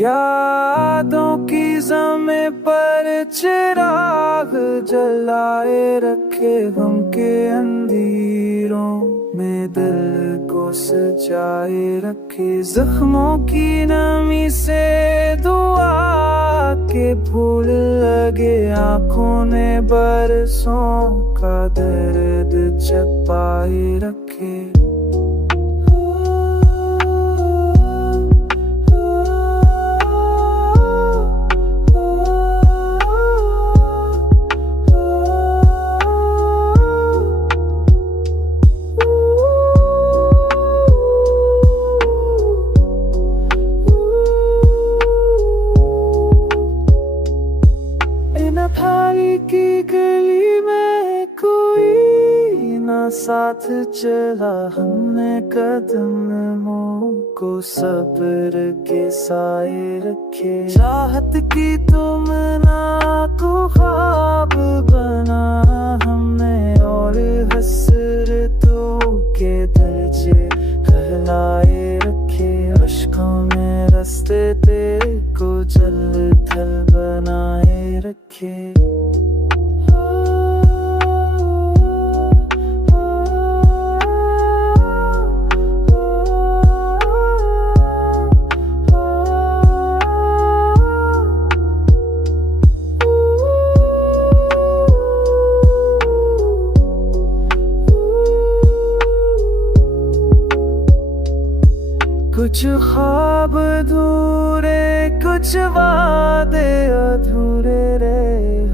यादों की ज़मीं पर चिराग जलाए रखे, गम के अंधेरों में दिल को सजाए रखे। जख्मों की नमी से दुआ के फूल लगे, आंखों ने बरसों का दर्द छुपाए रखे। थाली की गली में कोई ना साथ चला, हमने कदमों को सब्र के साए रखे। चाहत की तुमना को ख्वाब बना हमने, और हसरतों के दर्जे कहलाए रखे। अश्कों में रास्ते तेरे को जल थल बनाए रखे। कुछ ख्वाब अधूरे, कुछ वादे अधूरे रहे।